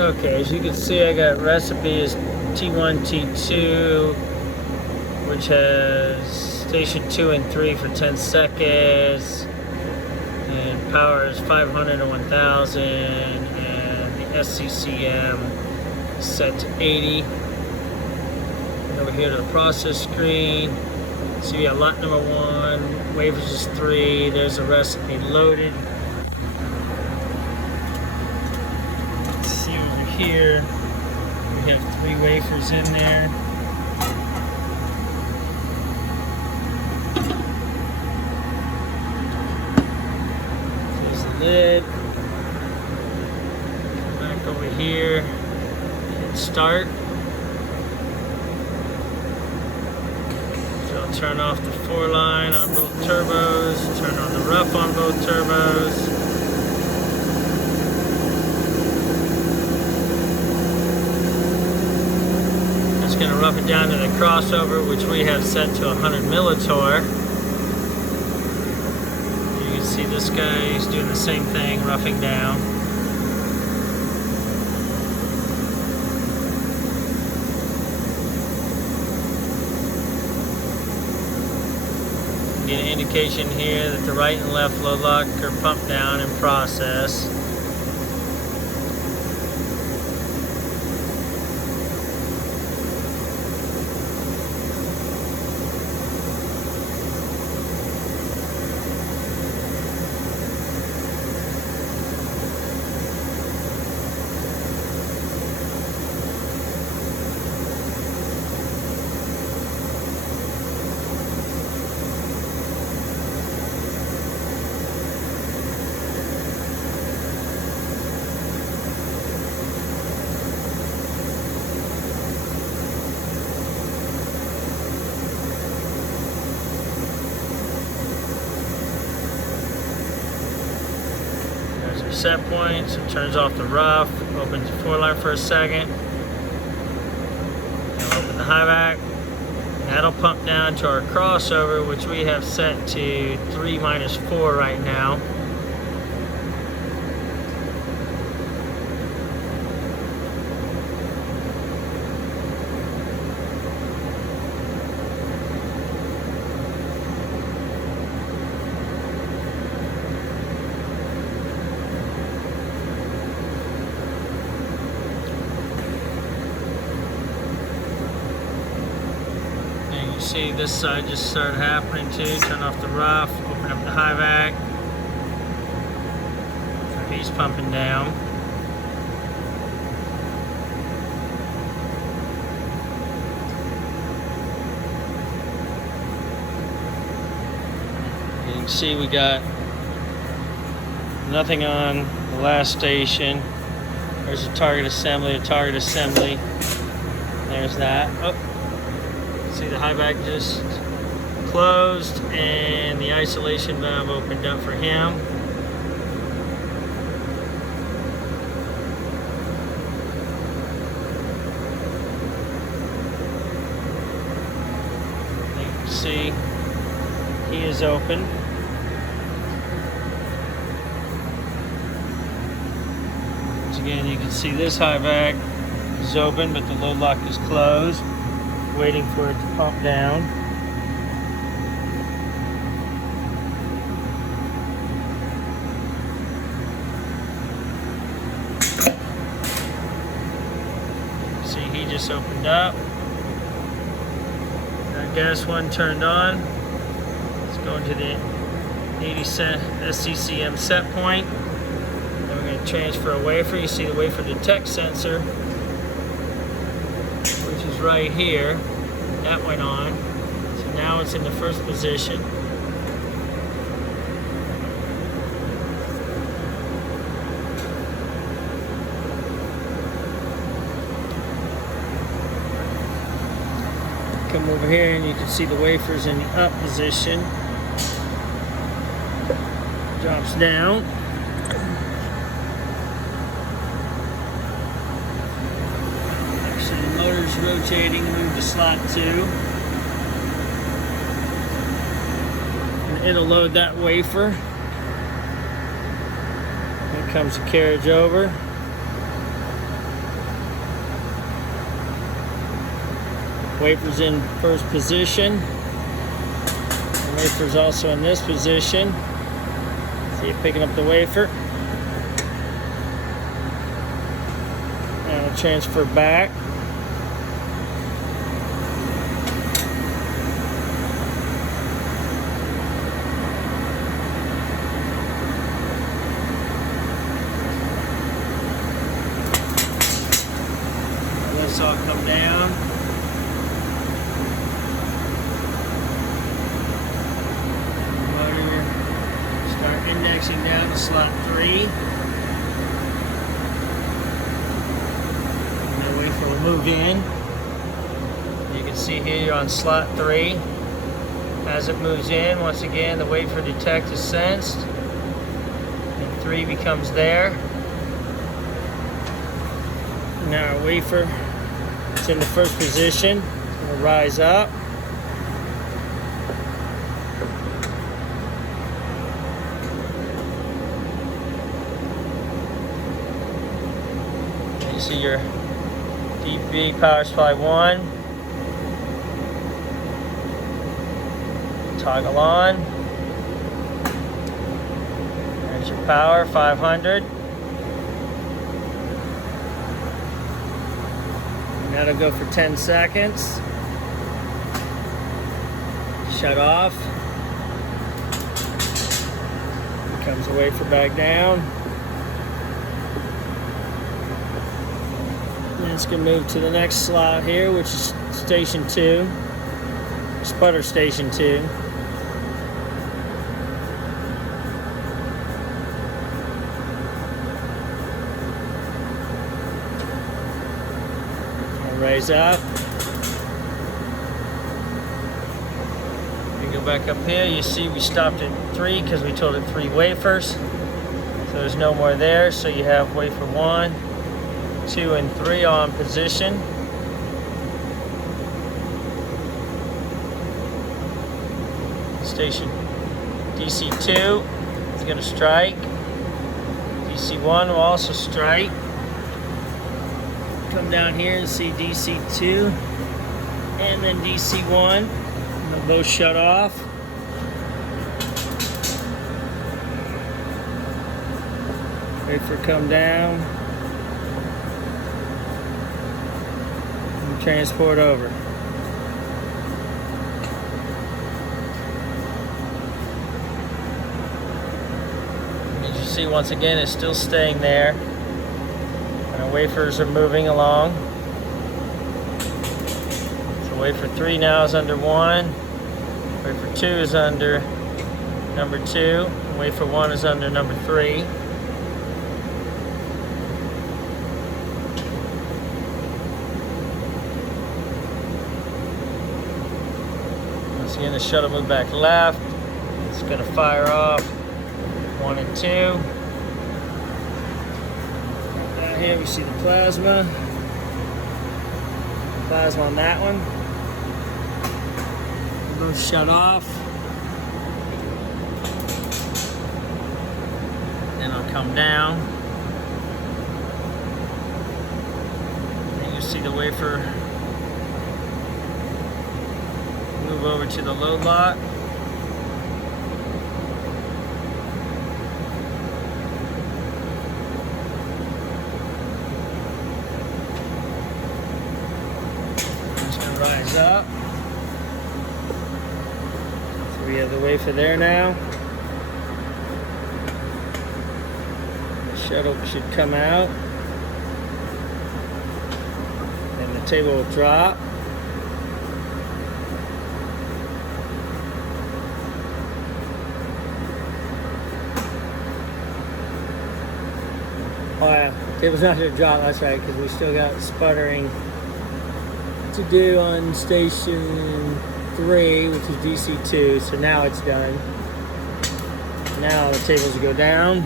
Okay, as you can see, I got recipe is T1, T2, which has station 2 and 3 for 10 seconds, and power is 500 to 1000, and the SCCM is set to 80. Over here to the process screen, so you got lot number 1, wafers is 3, there's a recipe loaded. See over here, we have 3 wafers in there. Close the lid. Back over here, hit start. So I'll turn off the 4 line on both turbos, turn on the rough on both turbos. Going to rough it down to the crossover, which we have set to 100 millitorr. You can see this guy is doing the same thing, roughing down. Get an indication here that the right and left load lock are pumped down in process. Set point, so it turns off the rough, opens the 4 line for a second, and open the high vac. That'll pump down to our crossover, which we have set to 3 minus 4 right now. See this side just started happening too. Turn off the rough, open up the high vac. So he's pumping down. You can see we got nothing on the last station. There's a target assembly, There's that. Oh. See the high vac just closed and the isolation valve opened up for him. You can see he is open. Once again, you can see this high vac is open, but the load lock is closed, waiting for it to pump down. See, he just opened up. That gas one turned on. Let's go into the 80 SCCM set point. Then we're going to transfer a wafer. You see the wafer detect sensor, which is right here. That went on. So now it's in the first position. Come over here and you can see the wafers in the up position. Drops down. Motor's rotating, move to slot 2. And it'll load that wafer. Here comes the carriage over. Wafer's in first position. The wafer's also in this position. See it picking up the wafer. And it'll transfer back. This all come down. Motor start indexing down to slot 3. And the wafer will move in. You can see here you're on slot 3. As it moves in, once again the wafer detect is sensed. And 3 becomes there. Now our wafer is in the first position. It's going to rise up. And you see your DP power supply 1. Toggle on. There's your power, 500. That'll go for 10 seconds. Shut off. Comes the wafer back down. And it's going to move to the next slot here, which is station 2. Sputter station 2. Raise up. We go back up here. You see we stopped at 3 because we told it 3 wafers. So there's no more there. So you have wafer 1, 2, and 3 all in position. Station DC2 is going to strike. DC1 will also strike. Come down here and see DC2 and then DC1. And they'll both shut off. Wafer come down and transport over. As you see, once again, it's still staying there. Wafers are moving along. So wafer 3 now is under 1. Wafer 2 is under number 2. And wafer 1 is under number 3. Once again, the shuttle move back left. It's going to fire off 1 and 2. Here we see the plasma on that one. They'll both shut off. Then I'll come down. And you'll see the wafer move over to the load lot. Rise up. So we have the wafer there now. The shuttle should come out. And the table will drop. Oh yeah, the table's not going to drop, that's right, because we still got sputtering to do on station 3, which is DC2, so now it's done. Now the tables go down.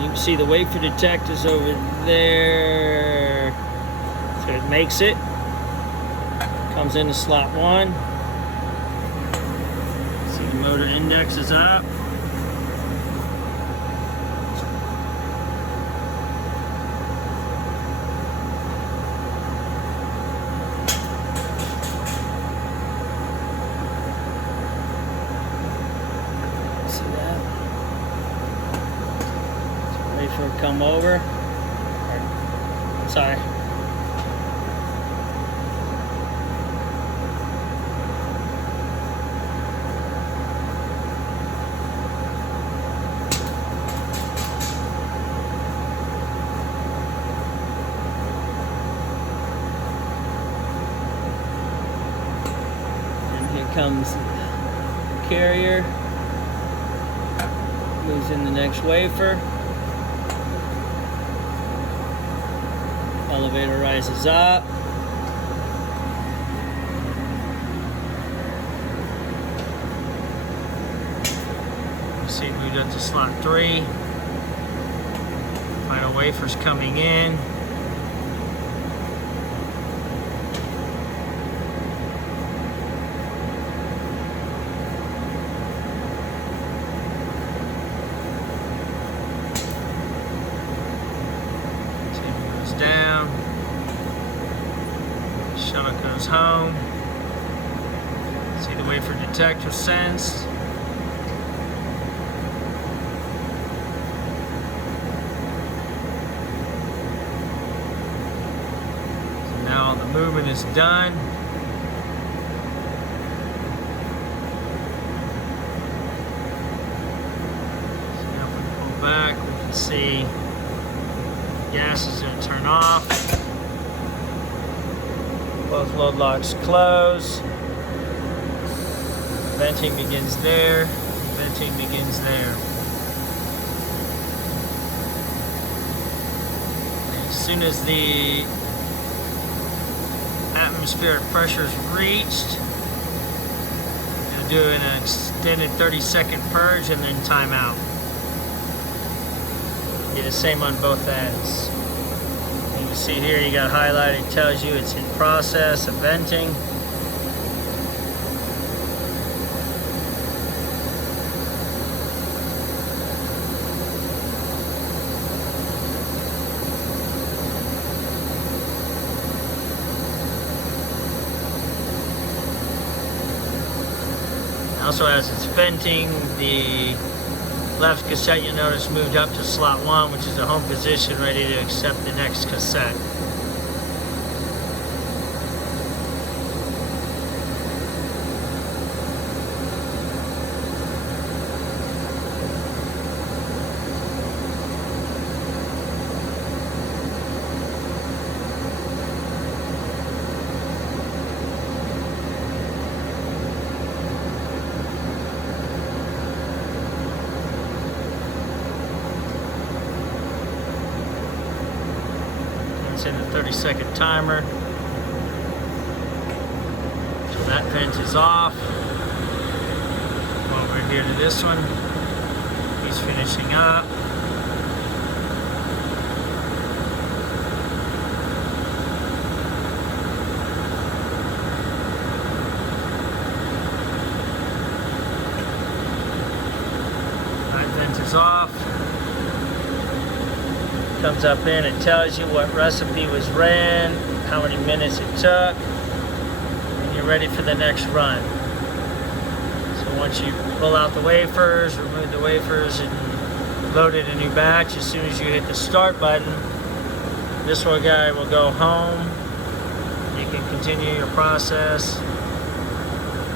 You can see the wafer detector's over there. So it makes it. Comes into slot 1. See the motor index is up. wafer will come over. Sorry. And here comes the carrier. Moves in the next wafer. Elevator rises up. You see it moved up to slot 3. Final wafers coming in. Down. Shuttle goes home. See the wafer detector sensed. So now all the movement is done. So now if we pull back, we can see gas is going to turn off. Both load locks close. Venting begins there. Venting begins there. As soon as the atmospheric pressure is reached, we'll do an extended 30-second purge and then timeout. Do the same on both ends. You can see here you got highlighted, tells you it's in process of venting. Also, as it's venting, the left cassette, you'll notice, moved up to slot 1, which is the home position, ready to accept the next cassette. In the 30-second timer. So that vent is off. Go over here to this one. He's finishing up. That vent is off. Comes up in, it tells you what recipe was ran, how many minutes it took, and you're ready for the next run. So once you pull out the wafers, remove the wafers, and load in a new batch, as soon as you hit the start button, this one guy will go home. You can continue your process